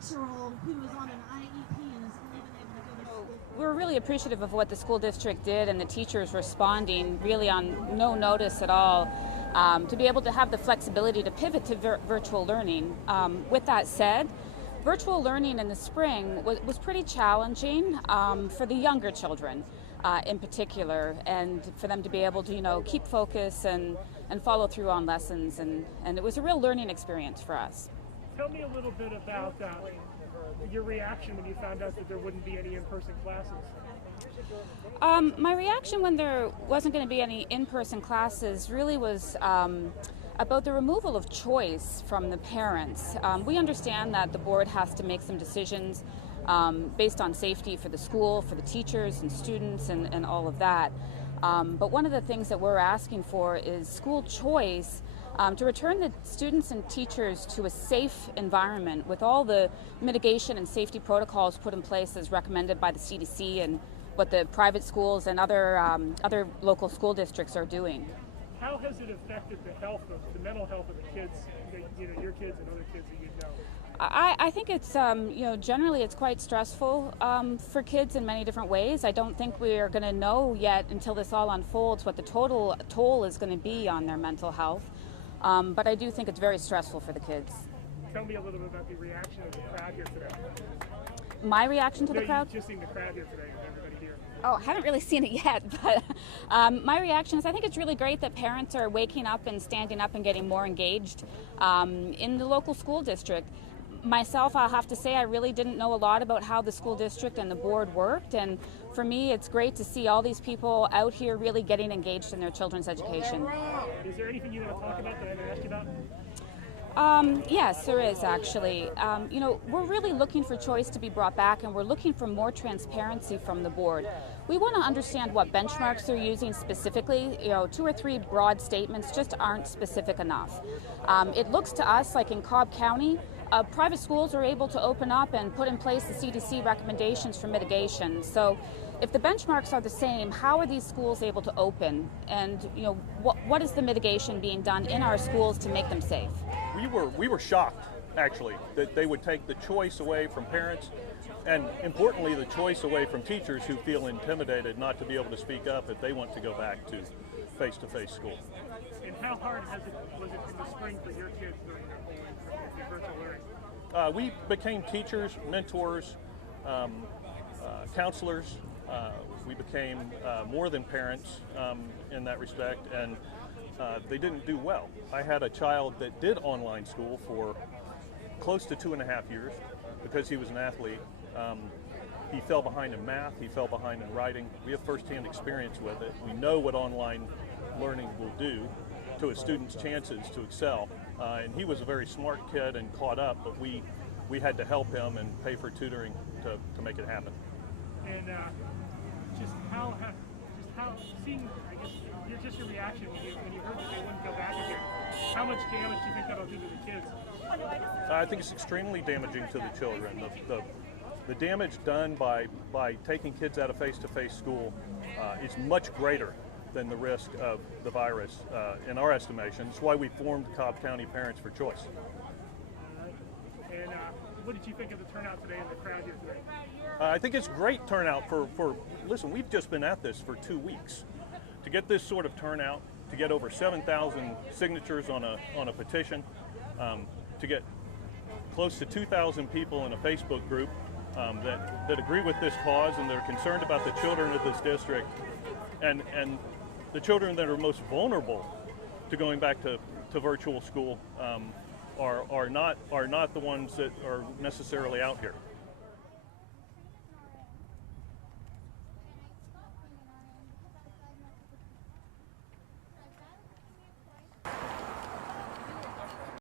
6-year-old who is on an IEP and is only been able to go to school. We're really appreciative of what the school district did and the teachers responding really on no notice at all, to be able to have the flexibility to pivot to virtual learning. With that said, virtual learning in the spring was pretty challenging for the younger children in particular, and for them to be able to keep focus and follow through on lessons, and it was a real learning experience for us. Tell me a little bit about your reaction when you found out that there wouldn't be any in-person classes. My reaction when there wasn't going to be any in-person classes really was about the removal of choice from the parents. We understand that the board has to make some decisions based on safety for the school, for the teachers and students and all of that. But one of the things that we're asking for is school choice to return the students and teachers to a safe environment with all the mitigation and safety protocols put in place as recommended by the CDC and what the private schools and other local school districts are doing. How has it affected the mental health of the kids, your kids and other kids that you know? I think it's, generally it's quite stressful for kids in many different ways. I don't think we are going to know yet until this all unfolds what the total toll is going to be on their mental health. But I do think it's very stressful for the kids. Tell me a little bit about the reaction of the crowd here today. My reaction to the crowd? You've just seen the crowd here today, everybody here. Oh, I haven't really seen it yet, but my reaction is I think it's really great that parents are waking up and standing up and getting more engaged in the local school district. Myself, I'll have to say I really didn't know a lot about how the school district and the board worked, and for me it's great to see all these people out here really getting engaged in their children's education. Is there anything you want to talk about that I haven't asked you about? Yes, there is actually. We're really looking for choice to be brought back, and we're looking for more transparency from the board. We want to understand what benchmarks they're using specifically. 2 or 3 broad statements just aren't specific enough. It looks to us like in Cobb County, private schools are able to open up and put in place the CDC recommendations for mitigation. So if the benchmarks are the same, how are these schools able to open? And what is the mitigation being done in our schools to make them safe? We were shocked, actually, that they would take the choice away from parents, and importantly, the choice away from teachers who feel intimidated not to be able to speak up if they want to go back to face-to-face school. And how hard was it in the spring for your kids during the virtual learning? We became teachers, mentors, counselors. We became more than parents in that respect, and they didn't do well. I had a child that did online school for close to 2.5 years because he was an athlete. He fell behind in math, he fell behind in writing. We have firsthand experience with it. We know what online learning will do to a student's chances to excel. And he was a very smart kid and caught up, but we had to help him and pay for tutoring to make it happen. And just how seeing, I guess, your reaction when you heard that they wouldn't go back again, how much damage do you think that'll do to the kids? I think it's extremely damaging to the children. The damage done by taking kids out of face-to-face school is much greater than the risk of the virus in our estimation. That's why we formed Cobb County Parents for Choice. And what did you think of the turnout today and the crowd here today? I think it's great turnout listen, we've just been at this for 2 weeks. To get this sort of turnout, to get over 7,000 signatures on a petition, to get close to 2,000 people in a Facebook group that agree with this cause and they're concerned about the children of this district and the children that are most vulnerable to going back to virtual school are not the ones that are necessarily out here.